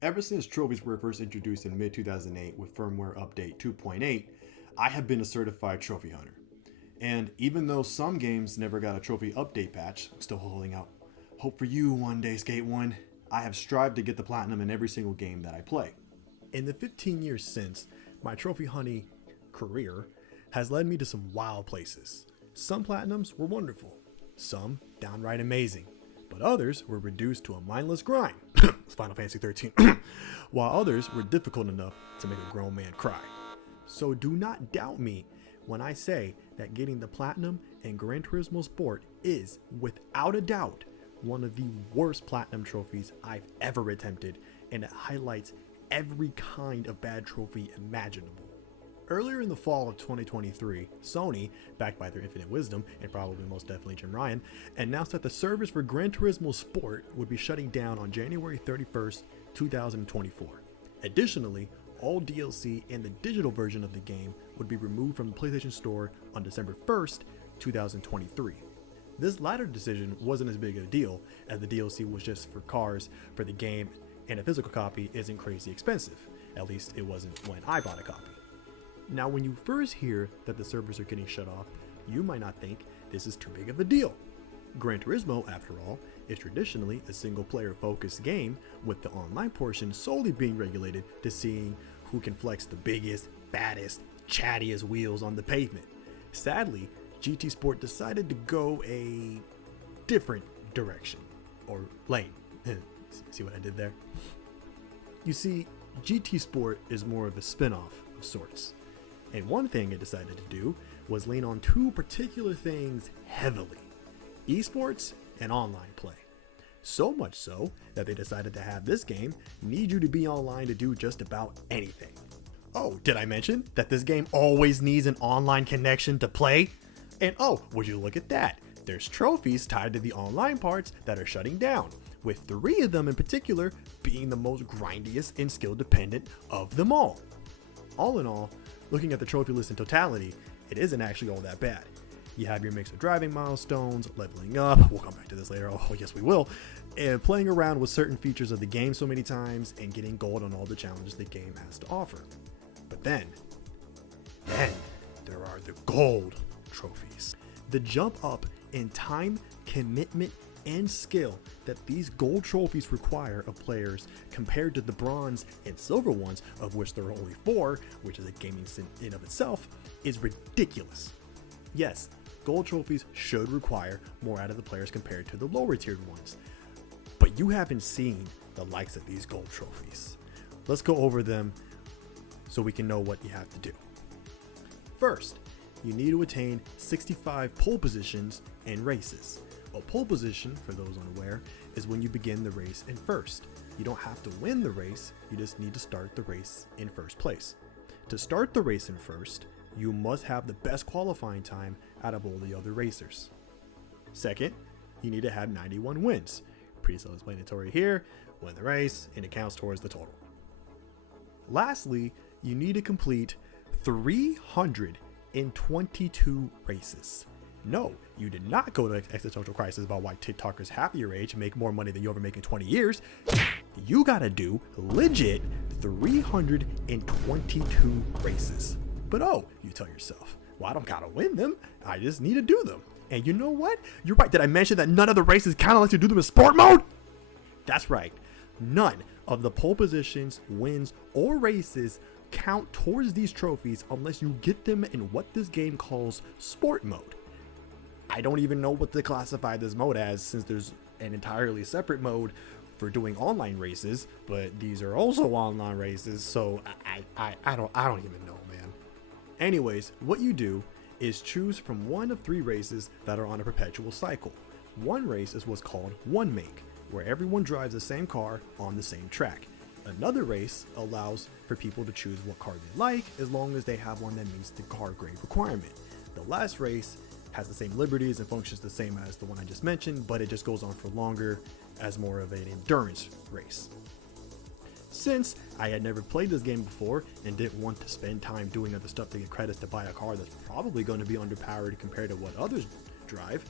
Ever since trophies were first introduced in mid-2008 with firmware update 2.8, I have been a certified trophy hunter. And even though some games never got a trophy update patch, I'm still holding out hope for you one day, Skate 1. I have strived to get the platinum in every single game that I play. In the 15 years since, my trophy hunting career has led me to some wild places. Some platinums were wonderful, some downright amazing, but others were reduced to a mindless grind, Final Fantasy 13, while others were difficult enough to make a grown man cry. So do not doubt me when I say that getting the platinum in Gran Turismo Sport is, without a doubt, one of the worst platinum trophies I've ever attempted, and it highlights every kind of bad trophy imaginable. Earlier in the fall of 2023, Sony, backed by their infinite wisdom, and probably most definitely Jim Ryan, announced that the servers for Gran Turismo Sport would be shutting down on January 31st, 2024. Additionally, all DLC and the digital version of the game would be removed from the PlayStation Store on December 1st, 2023. This latter decision wasn't as big of a deal, as the DLC was just for cars for the game, and a physical copy isn't crazy expensive. At least it wasn't when I bought a copy. Now, when you first hear that the servers are getting shut off, you might not think this is too big of a deal. Gran Turismo, after all, is traditionally a single-player focused game, with the online portion solely being regulated to seeing who can flex the biggest, baddest, chattiest wheels on the pavement. Sadly, GT Sport decided to go a different direction, or lane. See what I did there? You see, GT Sport is more of a spin-off of sorts. And one thing it decided to do was lean on two particular things heavily: esports and online play. So much so that they decided to have this game need you to be online to do just about anything. Oh, did I mention that this game always needs an online connection to play? And oh, would you look at that? There's trophies tied to the online parts that are shutting down, with 3 of them in particular being the most grindiest and skill dependent of them all. All in all, looking at the trophy list in totality, it isn't actually all that bad. You have your mix of driving milestones, leveling up, we'll come back to this later, oh yes we will, and playing around with certain features of the game so many times and getting gold on all the challenges the game has to offer. But then there are the gold trophies. The jump up in time, commitment, and skill that these gold trophies require of players compared to the bronze and silver ones, of which there are only 4, which is a gaming sin in of itself, is ridiculous. Yes, gold trophies should require more out of the players compared to the lower tiered ones, but you haven't seen the likes of these gold trophies. Let's go over them so we can know what you have to do. First, you need to attain 65 pole positions in races. A pole position, for those unaware, is when you begin the race in first. You don't have to win the race, you just need to start the race in first place. To start the race in first, you must have the best qualifying time out of all the other racers. Second, you need to have 91 wins. Pretty self-explanatory here. Win the race, and it counts towards the total. Lastly, you need to complete 322 races. No, you did not go to existential crisis about why TikTokers half your age make more money than you ever make in 20 years. You gotta do legit 322 races. But oh, you tell yourself, well, I don't gotta win them, I just need to do them. And you know what? You're right, did I mention that none of the races count unless you do them in sport mode? That's right, none of the pole positions, wins, or races count towards these trophies unless you get them in what this game calls sport mode. I don't even know what to classify this mode as, since there's an entirely separate mode for doing online races, but these are also online races, so I don't even know, man. Anyways, what you do is choose from one of 3 races that are on a perpetual cycle. One race is what's called one make, where everyone drives the same car on the same track. Another race allows for people to choose what car they like, as long as they have one that meets the car grade requirement. The last race has the same liberties and functions the same as the one I just mentioned, but it just goes on for longer as more of an endurance race. Since I had never played this game before and didn't want to spend time doing other stuff to get credits to buy a car that's probably going to be underpowered compared to what others drive,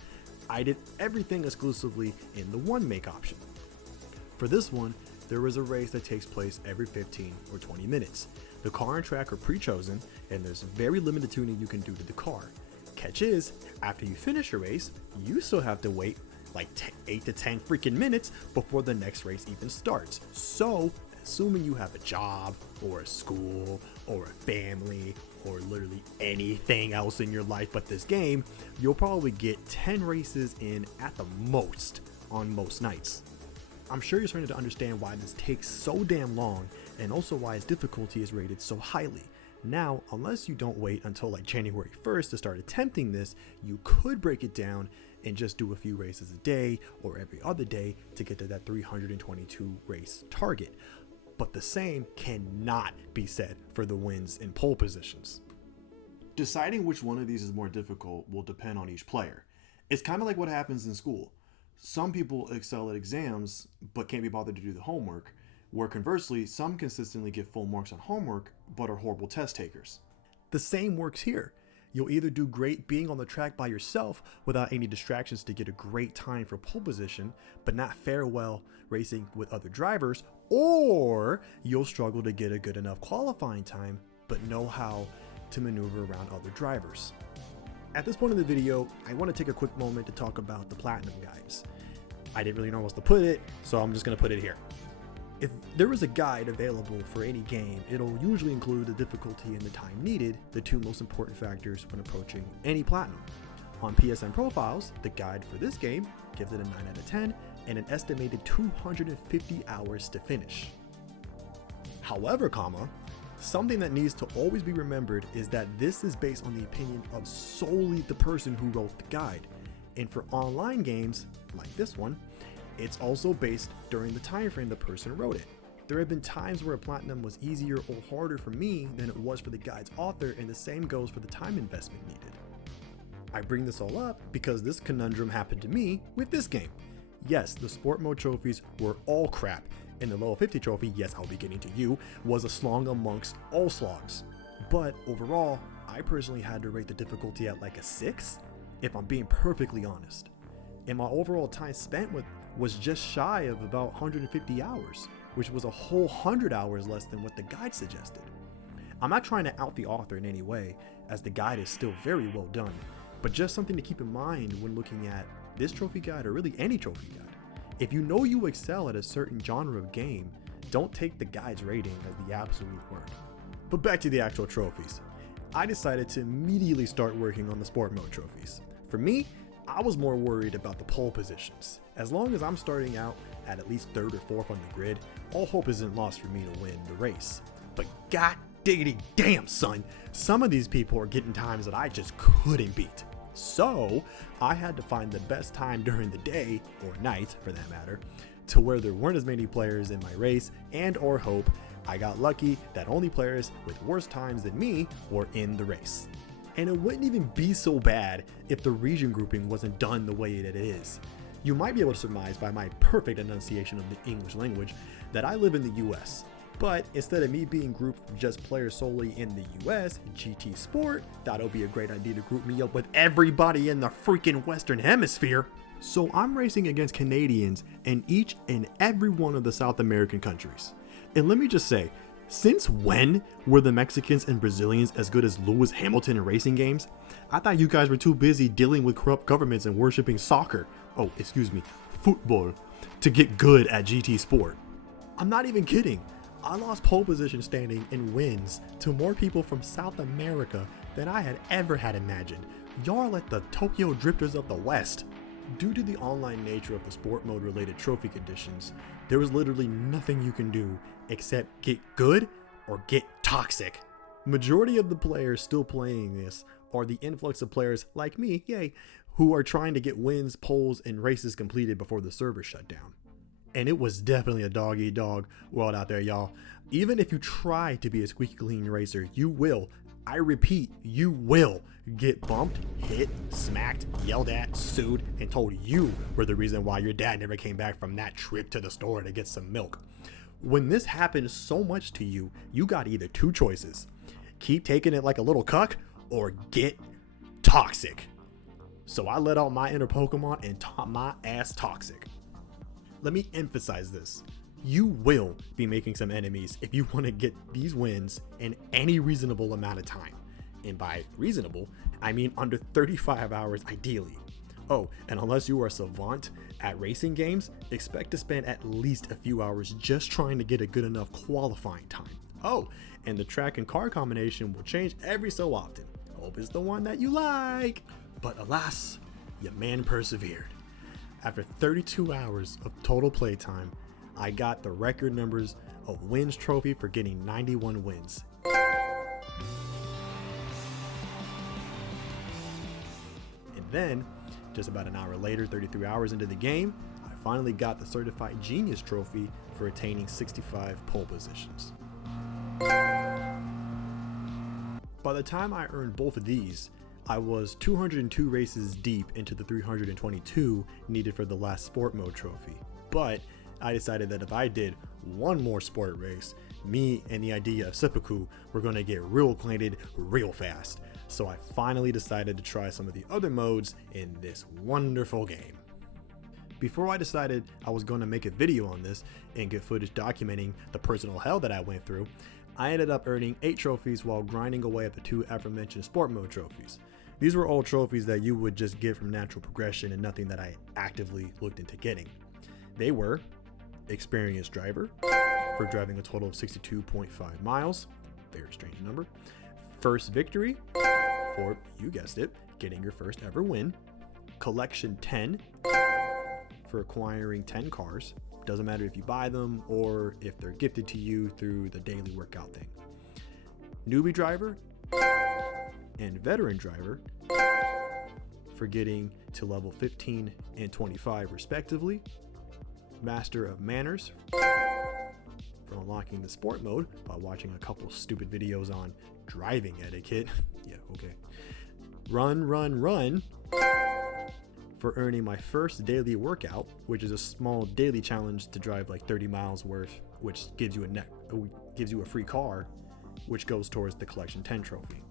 I did everything exclusively in the one make option. For this one, there is a race that takes place every 15 or 20 minutes. The car and track are pre-chosen, and there's very limited tuning you can do to the car. Catch is, after you finish a race, you still have to wait like 8 to 10 freaking minutes before the next race even starts. So, assuming you have a job, or a school, or a family, or literally anything else in your life but this game, you'll probably get 10 races in at the most on most nights. I'm sure you're starting to understand why this takes so damn long, and also why its difficulty is rated so highly. Now, unless you don't wait until like January 1st to start attempting this, you could break it down and just do a few races a day or every other day to get to that 322 race target. But the same cannot be said for the wins and pole positions. Deciding which one of these is more difficult will depend on each player. It's kind of like what happens in school. Some people excel at exams but can't be bothered to do the homework, where conversely, some consistently get full marks on homework but are horrible test takers. The same works here. You'll either do great being on the track by yourself without any distractions to get a great time for pole position, but not fare well racing with other drivers, or you'll struggle to get a good enough qualifying time, but know how to maneuver around other drivers. At this point in the video, I want to take a quick moment to talk about the Platinum guides. I didn't really know where else to put it, so I'm just going to put it here. If there is a guide available for any game, it'll usually include the difficulty and the time needed, the two most important factors when approaching any Platinum. On PSN Profiles, the guide for this game gives it a 9 out of 10 and an estimated 250 hours to finish. However, something that needs to always be remembered is that this is based on the opinion of solely the person who wrote the guide. And for online games, like this one, it's also based during the time frame the person wrote it. There have been times where a Platinum was easier or harder for me than it was for the guide's author, and the same goes for the time investment needed. I bring this all up because this conundrum happened to me with this game. Yes, the sport mode trophies were all crap, and the level 50 trophy, yes, I'll be getting to you, was a slog amongst all slogs. But overall, I personally had to rate the difficulty at like a 6, if I'm being perfectly honest. And my overall time spent was just shy of about 150 hours, which was a whole 100 hours less than what the guide suggested. I'm not trying to out the author in any way, as the guide is still very well done, but just something to keep in mind when looking at this trophy guide or really any trophy guide. If you know you excel at a certain genre of game, don't take the guide's rating as the absolute word. But back to the actual trophies. I decided to immediately start working on the sport mode trophies. For me, I was more worried about the pole positions. As long as I'm starting out at least 3rd or 4th on the grid, all hope isn't lost for me to win the race. But god diggity damn son, some of these people are getting times that I just couldn't beat. So I had to find the best time during the day, or night for that matter, to where there weren't as many players in my race, and or hope I got lucky that only players with worse times than me were in the race. And it wouldn't even be so bad if the region grouping wasn't done the way that it is. You might be able to surmise by my perfect enunciation of the English language that I live in the US. But instead of me being grouped with just players solely in the US, GT Sport thought it would be a great idea to group me up with everybody in the freaking Western Hemisphere. So I'm racing against Canadians in each and every one of the South American countries. And let me just say, since when were the Mexicans and Brazilians as good as Lewis Hamilton in racing games? I thought you guys were too busy dealing with corrupt governments and worshiping football, to get good at GT Sport. I'm not even kidding. I lost pole position standing in wins to more people from South America than I had ever had imagined. Y'all are like the Tokyo Drifters of the West. Due to the online nature of the sport mode related trophy conditions, there was literally nothing you can do except get good or get toxic. Majority of the players still playing this are the influx of players like me, yay, who are trying to get wins, poles, and races completed before the server shut down. And it was definitely a dog-eat-dog world out there, y'all. Even if you try to be a squeaky clean racer, you will, I repeat, you will get bumped, hit, smacked, yelled at, sued, and told you were the reason why your dad never came back from that trip to the store to get some milk. When this happens so much to you, you got either two choices. Keep taking it like a little cuck, or get toxic. So I let out my inner Pokemon and taught my ass toxic. Let me emphasize this. You will be making some enemies if you want to get these wins in any reasonable amount of time. And by reasonable, I mean under 35 hours ideally. Oh, and unless you are a savant at racing games, expect to spend at least a few hours just trying to get a good enough qualifying time. Oh, and the track and car combination will change every so often. Hope it's the one that you like. But alas, your man persevered. After 32 hours of total playtime, I got the record numbers of wins trophy for getting 91 wins. And then, just about an hour later, 33 hours into the game, I finally got the Certified Genius trophy for attaining 65 pole positions. By the time I earned both of these, I was 202 races deep into the 322 needed for the last sport mode trophy. But I decided that if I did one more sport race, me and the idea of seppuku were going to get real acquainted real fast. So I finally decided to try some of the other modes in this wonderful game. Before I decided I was going to make a video on this and get footage documenting the personal hell that I went through, I ended up earning 8 trophies while grinding away at the 2 aforementioned sport mode trophies. These were all trophies that you would just get from natural progression and nothing that I actively looked into getting. They were Experienced Driver for driving a total of 62.5 miles, very strange number. First Victory for, you guessed it, getting your first ever win. Collection 10 for acquiring 10 cars. Doesn't matter if you buy them or if they're gifted to you through the daily workout thing. Newbie Driver and Veteran Driver for getting to level 15 and 25 respectively. Master of Manners for unlocking the sport mode by watching a couple stupid videos on driving etiquette. Yeah, okay. Run, Run, Run for earning my first daily workout, which is a small daily challenge to drive like 30 miles worth, which gives you a free car, which goes towards the Collection 10 trophy.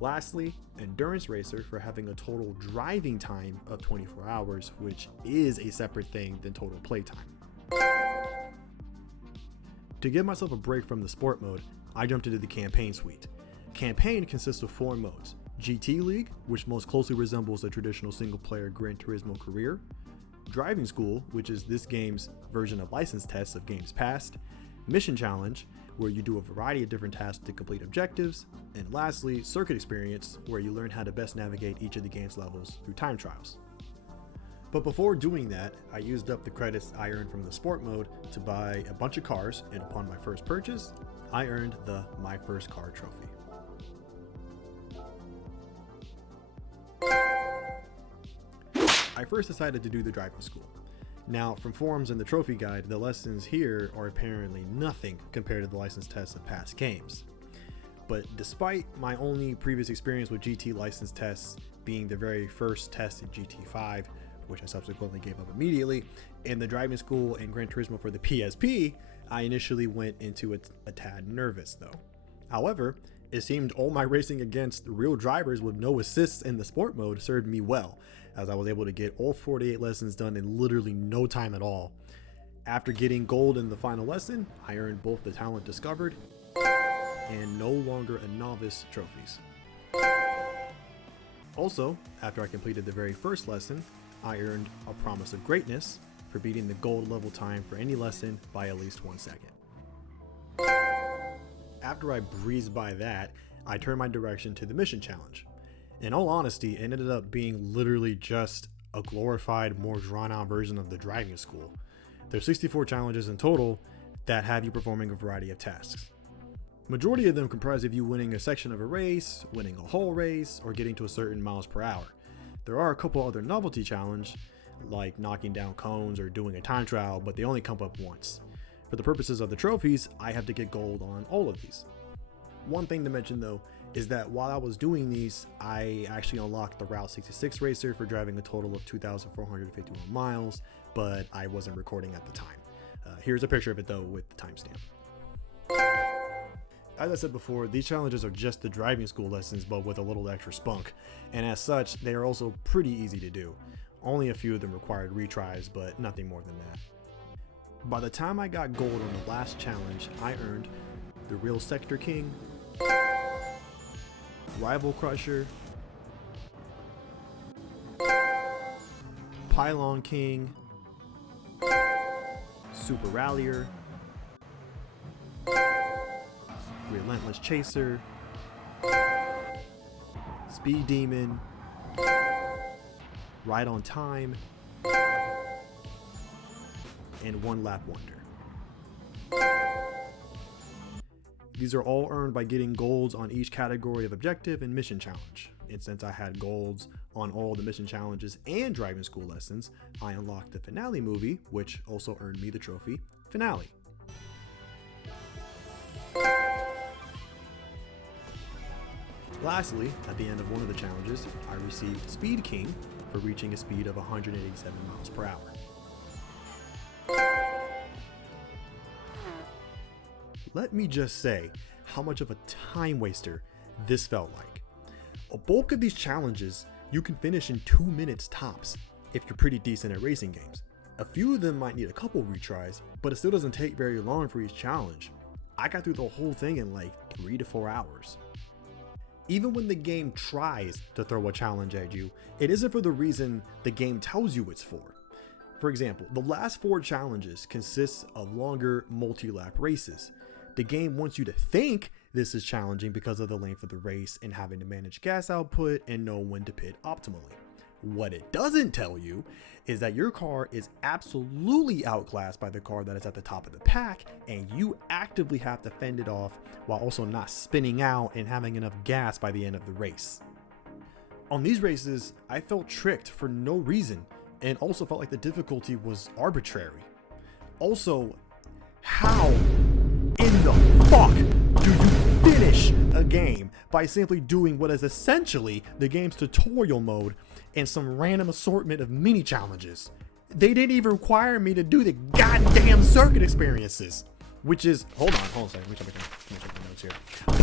Lastly, Endurance Racer for having a total driving time of 24 hours, which is a separate thing than total playtime. To give myself a break from the sport mode, I jumped into the campaign suite. Campaign consists of 4 modes: GT League, which most closely resembles a traditional single-player Gran Turismo career; Driving School, which is this game's version of license tests of games past; Mission Challenge, where you do a variety of different tasks to complete objectives; and lastly, Circuit Experience, where you learn how to best navigate each of the game's levels through time trials. But before doing that, I used up the credits I earned from the sport mode to buy a bunch of cars, and upon my first purchase, I earned the My First Car trophy. I first decided to do the driving school. Now, from forums and the trophy guide, the lessons here are apparently nothing compared to the license tests of past games. But despite my only previous experience with GT license tests being the very first test in GT5, which I subsequently gave up immediately, and the driving school and Gran Turismo for the PSP, I initially went into it a tad nervous though. However, it seemed all my racing against real drivers with no assists in the sport mode served me well, as I was able to get all 48 lessons done in literally no time at all. After getting gold in the final lesson, I earned both the Talent Discovered and No Longer a Novice trophies. Also, after I completed the very first lesson, I earned a Promise of Greatness for beating the gold level time for any lesson by at least 1 second. After I breezed by that, I turned my direction to the Mission Challenge. In all honesty, it ended up being literally just a glorified, more drawn out version of the driving school. There's 64 challenges in total that have you performing a variety of tasks. Majority of them comprise of you winning a section of a race, winning a whole race, or getting to a certain miles per hour. There are a couple other novelty challenges, like knocking down cones or doing a time trial, but they only come up once. For the purposes of the trophies, I have to get gold on all of these. One thing to mention though, is that while I was doing these, I actually unlocked the Route 66 racer for driving a total of 2,451 miles, but I wasn't recording at the time. Here's a picture of it though with the timestamp. As I said before, these challenges are just the driving school lessons, but with a little extra spunk, and as such, they are also pretty easy to do. Only a few of them required retries, but nothing more than that. By the time I got gold on the last challenge, I earned the Real Sector King, Rival Crusher, Pylon King, Super Rallier, Relentless Chaser, Speed Demon, Ride on Time, and One Lap Wonder. These are all earned by getting golds on each category of objective and mission challenge. And since I had golds on all the mission challenges and driving school lessons, I unlocked the finale movie, which also earned me the trophy Finale. Lastly, at the end of one of the challenges, I received Speed King for reaching a speed of 187 miles per hour. Let me just say how much of a time waster this felt like. A bulk of these challenges you can finish in 2 minutes tops if you're pretty decent at racing games. A few of them might need a couple retries, but it still doesn't take very long for each challenge. I got through the whole thing in like 3 to 4 hours. Even when the game tries to throw a challenge at you, it isn't for the reason the game tells you it's for. For example, the last 4 challenges consist of longer multi-lap races. The game wants you to think this is challenging because of the length of the race and having to manage gas output and know when to pit optimally. What it doesn't tell you is that your car is absolutely outclassed by the car that is at the top of the pack, and you actively have to fend it off while also not spinning out and having enough gas by the end of the race. On these races, I felt tricked for no reason and also felt like the difficulty was arbitrary. Also, how in the fuck do you finish a game by simply doing what is essentially the game's tutorial mode and some random assortment of mini challenges? They didn't even require me to do the goddamn circuit experiences, which is, hold on a second, let me check my notes here.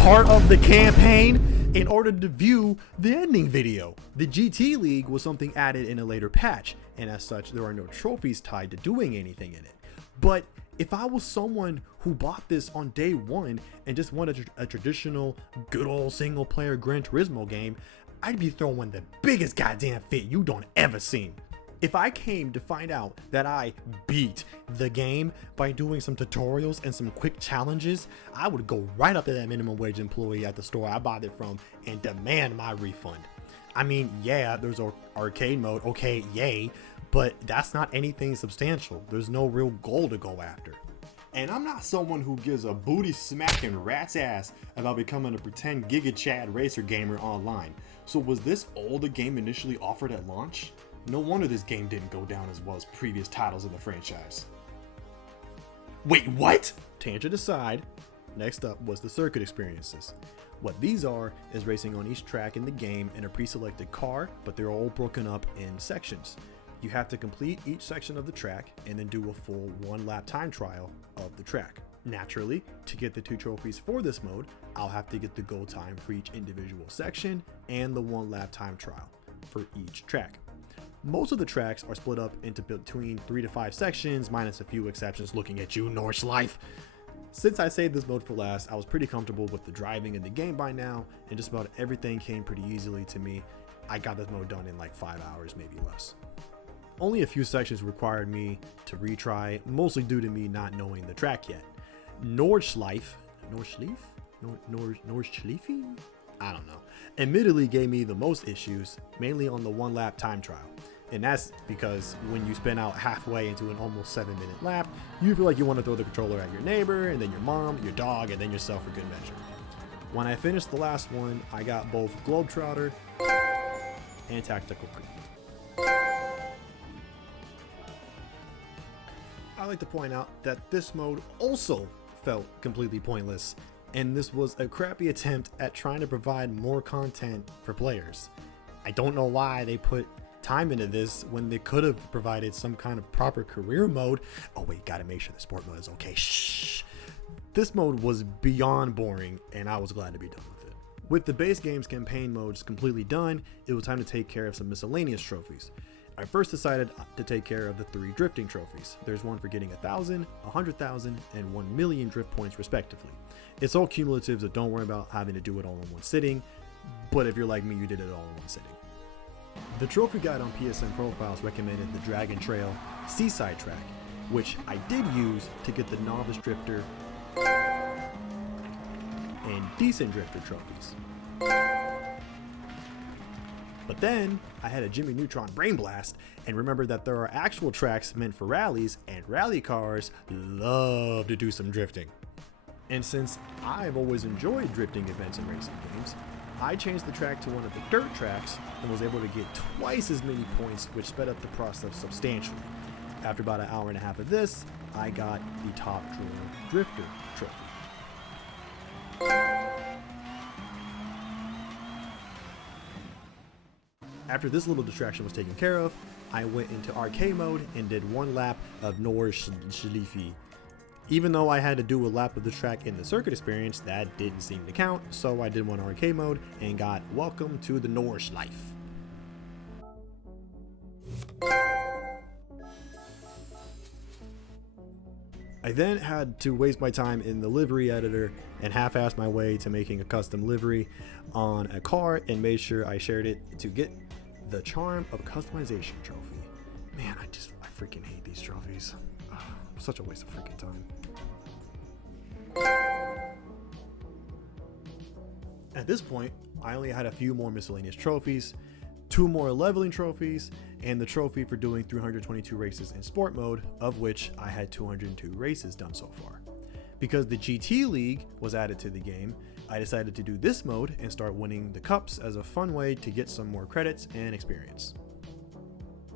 Part of the campaign in order to view the ending video. The GT League was something added in a later patch, and as such, there are no trophies tied to doing anything in it. But if I was someone who bought this on day one and just wanted a traditional, good old single player Gran Turismo game, I'd be throwing the biggest goddamn fit you don't ever seen. If I came to find out that I beat the game by doing some tutorials and some quick challenges, I would go right up to that minimum wage employee at the store I bought it from and demand my refund. I mean, yeah, there's an arcade mode, okay, yay, but that's not anything substantial. There's no real goal to go after. And I'm not someone who gives a booty smacking rat's ass about becoming a pretend Giga Chad racer gamer online. So was this all the game initially offered at launch? No wonder this game didn't go down as well as previous titles in the franchise. Wait, what? Tangent aside, next up was the circuit experiences. What these are is racing on each track in the game in a pre-selected car, but they're all broken up in sections. You have to complete each section of the track and then do a full 1 lap time trial of the track. Naturally, to get the 2 trophies for this mode, I'll have to get the goal time for each individual section and the 1 lap time trial for each track. Most of the tracks are split up into between 3 to 5 sections, minus a few exceptions. Looking at you, Nordschleife. Since I saved this mode for last, I was pretty comfortable with the driving in the game by now, and just about everything came pretty easily to me. I got this mode done in like 5 hours, maybe less. Only a few sections required me to retry, mostly due to me not knowing the track yet. Nordschleife? I don't know. Admittedly gave me the most issues, mainly on the 1 lap time trial. And that's because when you spin out halfway into an almost 7-minute lap, you feel like you want to throw the controller at your neighbor, and then your mom, your dog, and then yourself for good measure. When I finished the last one, I got both Globetrotter and Tactical Creep. I like to point out that this mode also felt completely pointless, and this was a crappy attempt at trying to provide more content for players. I don't know why they put time into this when they could have provided some kind of proper career mode. Oh wait, gotta make sure the sport mode is okay. Shh. This mode was beyond boring, and I was glad to be done with it. With the base game's campaign modes completely done, it was time to take care of some miscellaneous trophies. I first decided to take care of the 3 drifting trophies. There's one for getting 1,000, 100,000, and 1 million drift points respectively. It's all cumulative, so don't worry about having to do it all in one sitting, but if you're like me, you did it all in one sitting. The trophy guide on PSN Profiles recommended the Dragon Trail Seaside track, which I did use to get the Novice Drifter and Decent Drifter trophies. But then I had a Jimmy Neutron brain blast and remembered that there are actual tracks meant for rallies, and rally cars love to do some drifting. And since I've always enjoyed drifting events and racing games, I changed the track to one of the dirt tracks and was able to get twice as many points, which sped up the process substantially. After about an hour and a half of this, I got the Top Drawer Drifter trophy. After this little distraction was taken care of, I went into arcade mode and did 1 lap of Nordschleife. Even though I had to do a lap of the track in the circuit experience, that didn't seem to count, so I did one arcade mode and got Welcome to the Nordschleife. I then had to waste my time in the livery editor and half-assed my way to making a custom livery on a car and made sure I shared it to get the Charm of Customization trophy. Man, I freaking hate these trophies. Ugh, such a waste of freaking time. At this point, I only had a few more miscellaneous trophies, 2 more leveling trophies, and the trophy for doing 322 races in sport mode, of which I had 202 races done so far. Because the GT League was added to the game, I decided to do this mode and start winning the cups as a fun way to get some more credits and experience.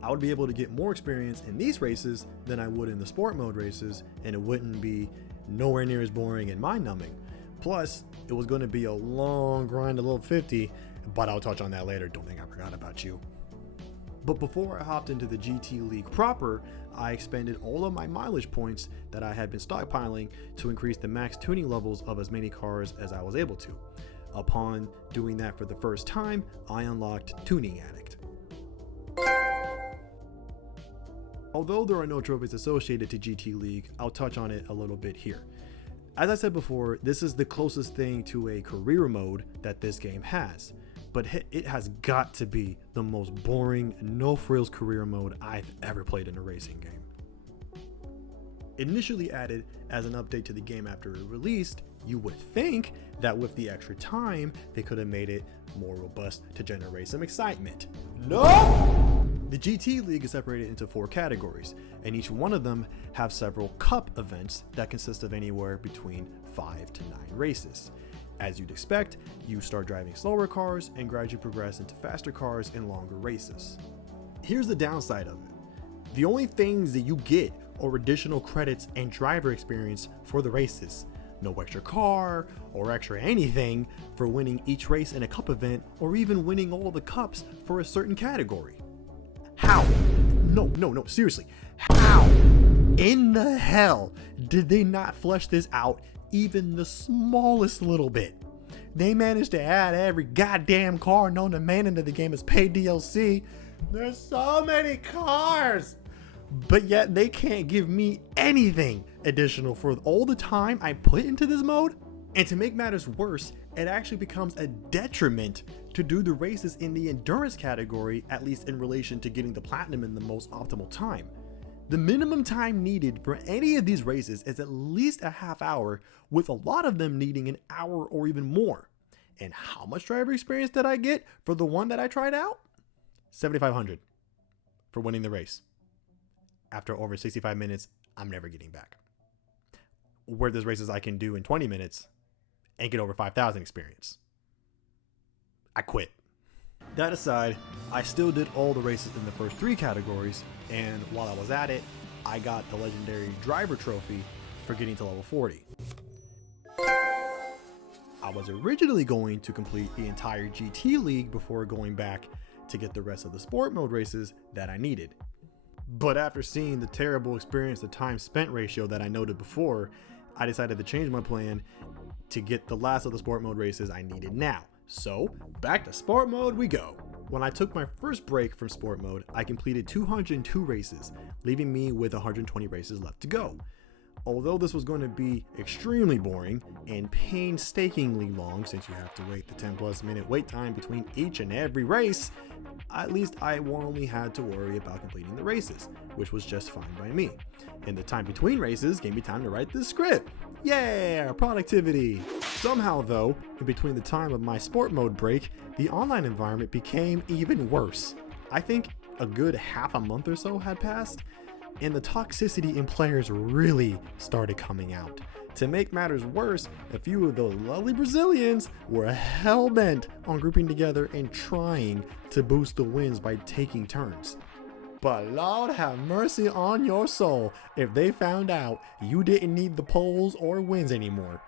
I would be able to get more experience in these races than I would in the sport mode races, and it wouldn't be nowhere near as boring and mind-numbing. Plus, it was going to be a long grind to level 50, but I'll touch on that later. Don't think I forgot about you. But before I hopped into the GT League proper, I expended all of my mileage points that I had been stockpiling to increase the max tuning levels of as many cars as I was able to. Upon doing that for the first time, I unlocked Tuning Addict. Although there are no trophies associated to GT League, I'll touch on it a little bit here. As I said before, this is the closest thing to a career mode that this game has, but it has got to be the most boring, no-frills career mode I've ever played in a racing game. Initially added as an update to the game after it released, you would think that with the extra time, they could have made it more robust to generate some excitement. No! The GT League is separated into 4 categories, and each one of them have several cup events that consist of anywhere between 5 to 9 races. As you'd expect, you start driving slower cars and gradually progress into faster cars and longer races. Here's the downside of it. The only things that you get are additional credits and driver experience for the races. No extra car or extra anything for winning each race in a cup event, or even winning all the cups for a certain category. How? No, seriously. How in the hell did they not flesh this out even the smallest little bit? They managed to add every goddamn car known to man into the game as paid DLC. There's so many cars, but yet they can't give me anything additional for all the time I put into this mode. And to make matters worse, it actually becomes a detriment to do the races in the endurance category, at least in relation to getting the platinum in the most optimal time. The minimum time needed for any of these races is at least a half hour, with a lot of them needing an hour or even more. And how much driver experience did I get for the one that I tried out? 7,500 for winning the race. After over 65 minutes, I'm never getting back. Where there's races I can do in 20 minutes and get over 5,000 experience. I quit. That aside, I still did all the races in the first 3 categories, and while I was at it, I got the legendary driver trophy for getting to level 40. I was originally going to complete the entire GT League before going back to get the rest of the sport mode races that I needed. But after seeing the terrible experience to time spent ratio that I noted before, I decided to change my plan to get the last of the sport mode races I needed now. So back to sport mode we go. When I took my first break from sport mode, I completed 202 races, leaving me with 120 races left to go. Although this was going to be extremely boring and painstakingly long since you have to wait the 10+ minute wait time between each and every race, at least I only had to worry about completing the races, which was just fine by me. And the time between races gave me time to write this script. Yeah, productivity! Somehow though, in between the time of my sport mode break, the online environment became even worse. I think a good half a month or so had passed, and the toxicity in players really started coming out. To make matters worse, a few of those lovely Brazilians were hell-bent on grouping together and trying to boost the wins by taking turns. But Lord have mercy on your soul if they found out you didn't need the poles or wins anymore.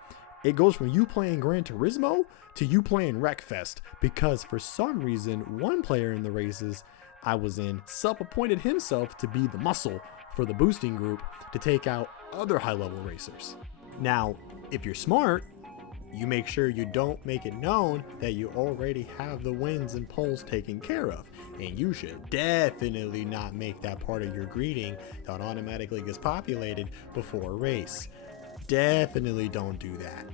It goes from you playing Gran Turismo to you playing Wreckfest, because for some reason one player in the races I was in self-appointed himself to be the muscle for the boosting group to take out other high-level racers. Now, if you're smart, you make sure you don't make it known that you already have the wins and poles taken care of, and you should definitely not make that part of your greeting that automatically gets populated before a race. Definitely don't do that.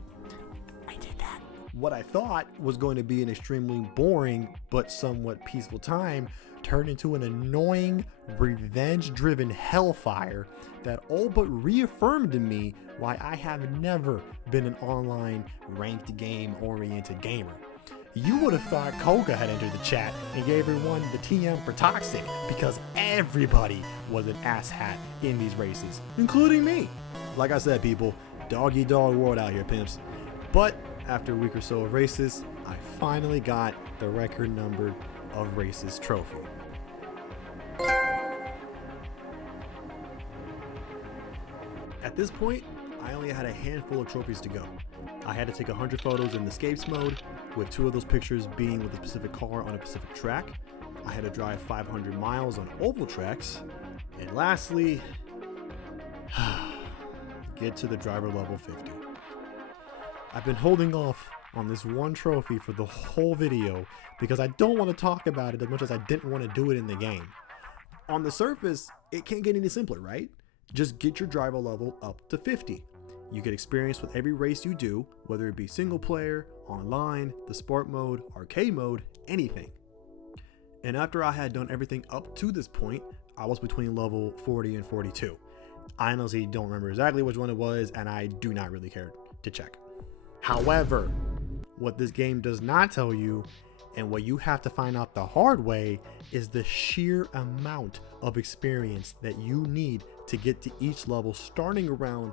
I did that. What I thought was going to be an extremely boring but somewhat peaceful time turned into an annoying, revenge-driven hellfire that all but reaffirmed in me why I have never been an online, ranked game-oriented gamer. You would have thought Koga had entered the chat and gave everyone the TM for toxic, because everybody was an asshat in these races, including me. Like I said, people, dog-eat-dog world out here, pimps. But after a week or so of races, I finally got the record number of races trophy. At this point, I only had a handful of trophies to go. I had to take 100 photos in the escapes mode, with 2 of those pictures being with a specific car on a specific track. I had to drive 500 miles on oval tracks. And lastly, get to the driver level 50. I've been holding off on this one trophy for the whole video because I don't want to talk about it as much as I didn't want to do it in the game. On the surface, it can't get any simpler, right? Just get your driver level up to 50. You get experience with every race you do, whether it be single player, online, the sport mode, arcade mode, anything. And after I had done everything up to this point, I was between level 40 and 42. I honestly don't remember exactly which one it was, and I do not really care to check. However, what this game does not tell you, and what you have to find out the hard way, is the sheer amount of experience that you need to get to each level, starting around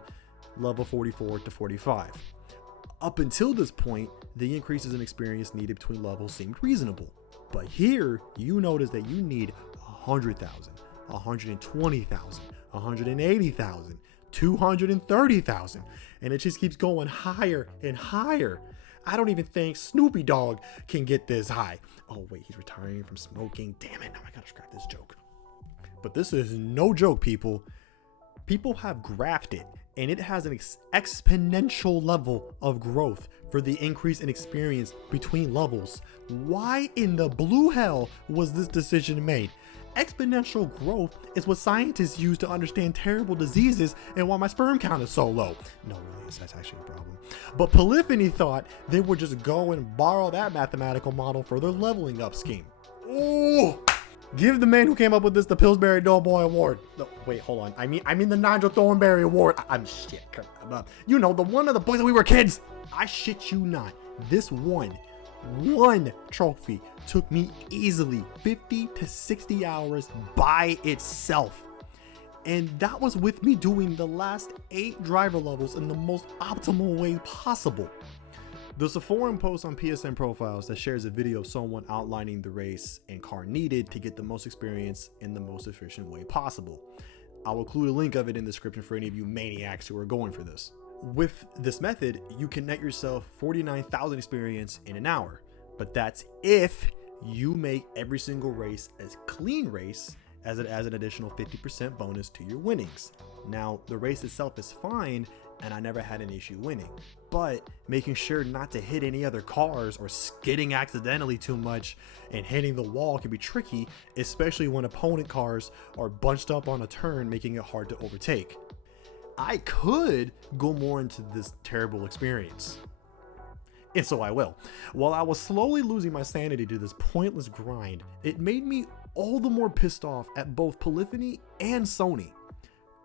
level 44 to 45. Up until this point, the increases in experience needed between levels seemed reasonable. But here, you notice that you need 100,000, 120,000, 180,000, 230,000, and it just keeps going higher and higher. I don't even think Snoopy Dogg can get this high. Oh wait, he's retiring from smoking. Damn it, now I gotta scrap this joke. But this is no joke, people. People have graphed it, and it has an exponential level of growth for the increase in experience between levels. Why in the blue hell was this decision made? Exponential growth is what scientists use to understand terrible diseases and why my sperm count is so low. No, really, that's actually a problem. But Polyphony thought they would just go and borrow that mathematical model for their leveling up scheme. Oh, give the man who came up with this the Pillsbury Doughboy Award. No, wait, hold on. I mean the Nigel Thornberry Award. I'm shit. You know, the one of the boys that we were kids. I shit you not. This one trophy took me easily 50 to 60 hours by itself. And that was with me doing the last 8 driver levels in the most optimal way possible. There's a forum post on PSN Profiles that shares a video of someone outlining the race and car needed to get the most experience in the most efficient way possible. I'll include a link of it in the description for any of you maniacs who are going for this. With this method, you can net yourself 49,000 experience in an hour, but that's if you make every single race as clean race as it adds an additional 50% bonus to your winnings. Now, the race itself is fine, and I never had an issue winning. but making sure not to hit any other cars or skidding accidentally too much and hitting the wall can be tricky, especially when opponent cars are bunched up on a turn, making it hard to overtake. I could go more into this terrible experience, and so I will. While I was slowly losing my sanity to this pointless grind, it made me all the more pissed off at both Polyphony and Sony.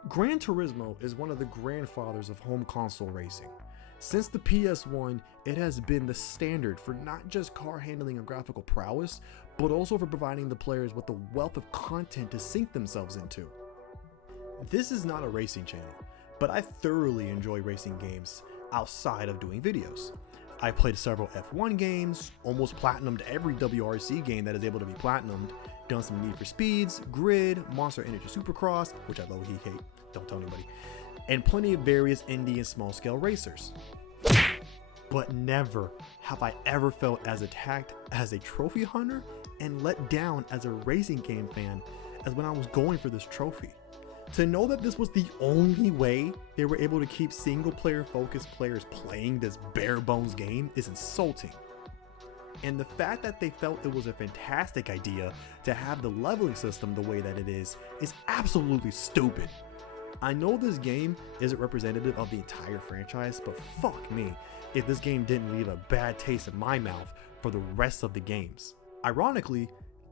Gran Turismo is one of the grandfathers of home console racing. Since the PS1, it has been the standard for not just car handling and graphical prowess, but also for providing the players with a wealth of content to sink themselves into. This is not a racing channel, but I thoroughly enjoy racing games outside of doing videos. I've played several F1 games, almost platinumed every WRC game that is able to be platinumed, done some Need for Speeds, Grid, Monster Energy Supercross, which I low-key hate, don't tell anybody, and plenty of various indie and small-scale racers. But never have I ever felt as attacked as a trophy hunter and let down as a racing game fan as when I was going for this trophy. To know that this was the only way they were able to keep single-player focused players playing this bare-bones game is insulting. And the fact that they felt it was a fantastic idea to have the leveling system the way that it is absolutely stupid. I know this game isn't representative of the entire franchise, but fuck me if this game didn't leave a bad taste in my mouth for the rest of the games. Ironically,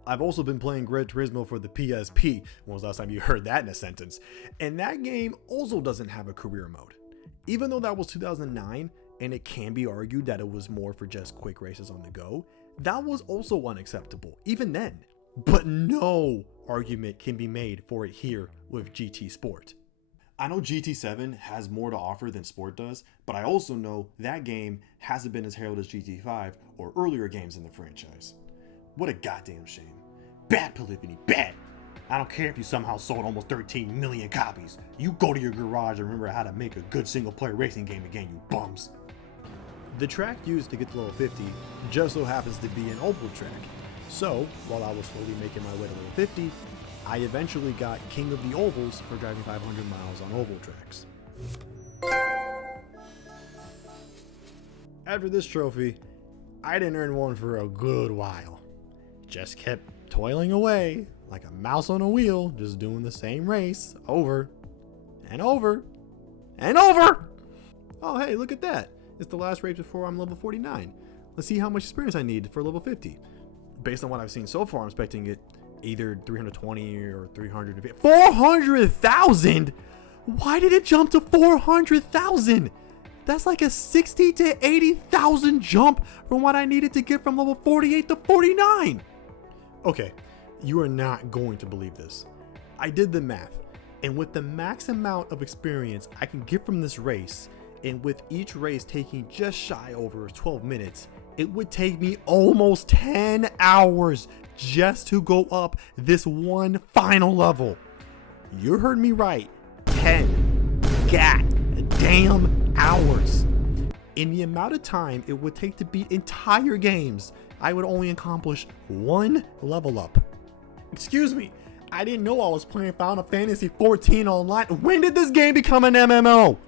I've also been playing Gran Turismo for the PSP. When was the last time you heard that in a sentence? And that game also doesn't have a career mode. Even though that was 2009, and it can be argued that it was more for just quick races on the go, that was also unacceptable, even then. But no argument can be made for it here with GT Sport. I know GT7 has more to offer than Sport does, but I also know that game hasn't been as heralded as GT5 or earlier games in the franchise. What a goddamn shame. Bad Polyphony, bad! I don't care if you somehow sold almost 13 million copies. You go to your garage and remember how to make a good single-player racing game again, you bums. The track used to get to level 50 just so happens to be an oval track. So, while I was slowly making my way to level 50, I eventually got King of the Ovals for driving 500 miles on oval tracks. After this trophy, I didn't earn one for a good while. Just kept toiling away like a mouse on a wheel, just doing the same race over and over and over. Oh, hey, look at that. It's the last race before I'm level 49. Let's see how much experience I need for level 50. Based on what I've seen so far, I'm expecting it either 320 or 350. 400,000? Why did it jump to 400,000? That's like a 60 to 80,000 jump from what I needed to get from level 48 to 49. Okay, you are not going to believe this. I did the math, and with the max amount of experience I can get from this race, and with each race taking just shy over 12 minutes, it would take me almost 10 hours just to go up this one final level. You heard me right, 10 goddamn hours. In the amount of time it would take to beat entire games, I would only accomplish one level up. Excuse me, I didn't know I was playing Final Fantasy 14 online. When did this game become an MMO?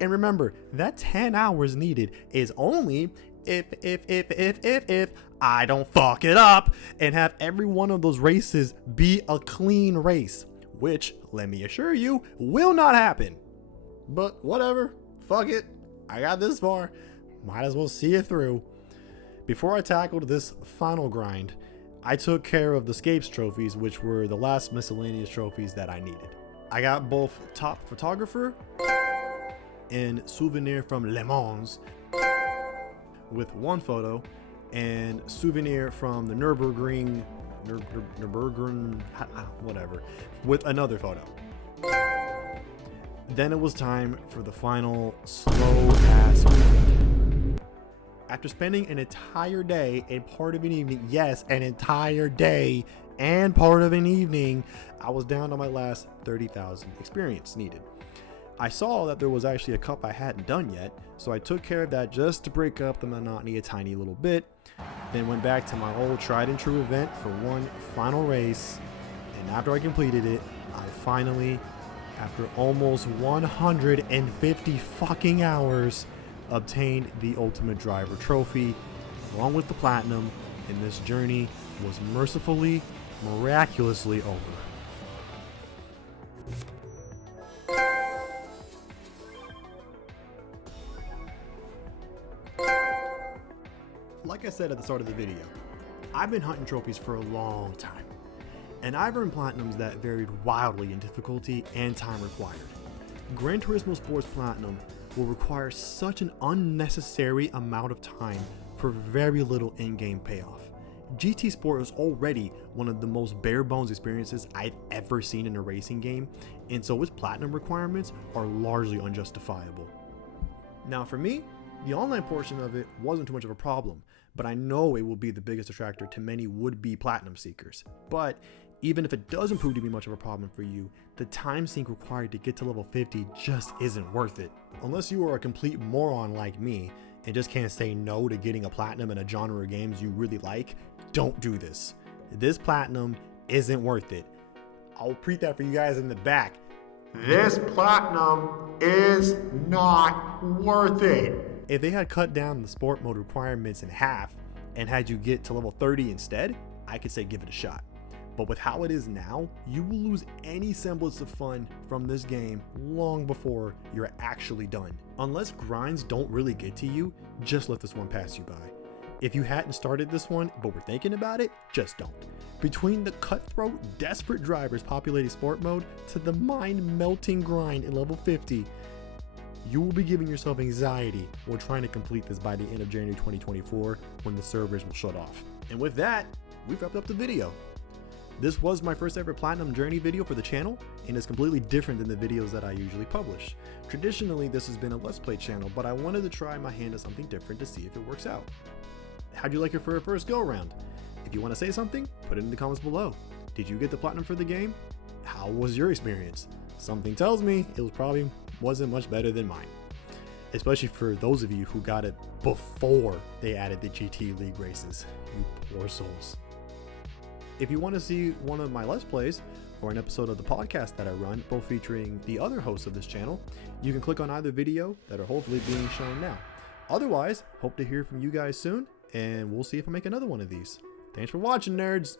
And remember, that 10 hours needed is only if I don't fuck it up and have every one of those races be a clean race, which, let me assure you, will not happen. But whatever, fuck it, I got this far, might as well see it through. Before I tackled this final grind, I took care of the Scapes trophies, which were the last miscellaneous trophies that I needed. I got both top photographer and souvenir from Le Mans with one photo, and souvenir from the Nürburgring, whatever, with another photo. Then it was time for the final slow ass grind. After spending an entire day and part of an evening, yes, an entire day and part of an evening, I was down to my last 30,000 experience needed. I saw that there was actually a cup I hadn't done yet, so I took care of that just to break up the monotony a tiny little bit, then went back to my old tried and true event for one final race, and after I completed it, I finally, after almost 150 fucking hours, obtained the Ultimate Driver trophy along with the Platinum, and this journey was miraculously over. Like I said at the start of the video, I've been hunting trophies for a long time, and I've earned Platinums that varied wildly in difficulty and time required. Gran Turismo Sports Platinum will require such an unnecessary amount of time for very little in-game payoff. GT Sport is already one of the most bare bones experiences I've ever seen in a racing game, and so its Platinum requirements are largely unjustifiable. Now for me, the online portion of it wasn't too much of a problem, but I know it will be the biggest attractor to many would-be Platinum seekers. But even if it doesn't prove to be much of a problem for you, the time sink required to get to level 50 just isn't worth it. Unless you are a complete moron like me and just can't say no to getting a Platinum in a genre of games you really like, don't do this. This Platinum isn't worth it. I'll repeat that for you guys in the back. This Platinum is not worth it. If they had cut down the sport mode requirements in half and had you get to level 30 instead, I could say give it a shot. But with how it is now, you will lose any semblance of fun from this game long before you're actually done. Unless grinds don't really get to you, just let this one pass you by. If you hadn't started this one but were thinking about it, just don't. Between the cutthroat, desperate drivers populating sport mode to the mind-melting grind in level 50, you will be giving yourself anxiety while trying to complete this by the end of January 2024 when the servers will shut off. And with that, we've wrapped up the video. This was my first ever Platinum Journey video for the channel, and is completely different than the videos that I usually publish. Traditionally, this has been a Let's Play channel, but I wanted to try my hand at something different to see if it works out. How'd you like it for a first go around? If you want to say something, put it in the comments below. Did you get the Platinum for the game? How was your experience? Something tells me it probably wasn't much better than mine. Especially for those of you who got it before they added the GT League races. You poor souls. If you want to see one of my Let's Plays or an episode of the podcast that I run, both featuring the other hosts of this channel, you can click on either video that are hopefully being shown now. Otherwise, hope to hear from you guys soon, and we'll see if I make another one of these. Thanks for watching, nerds!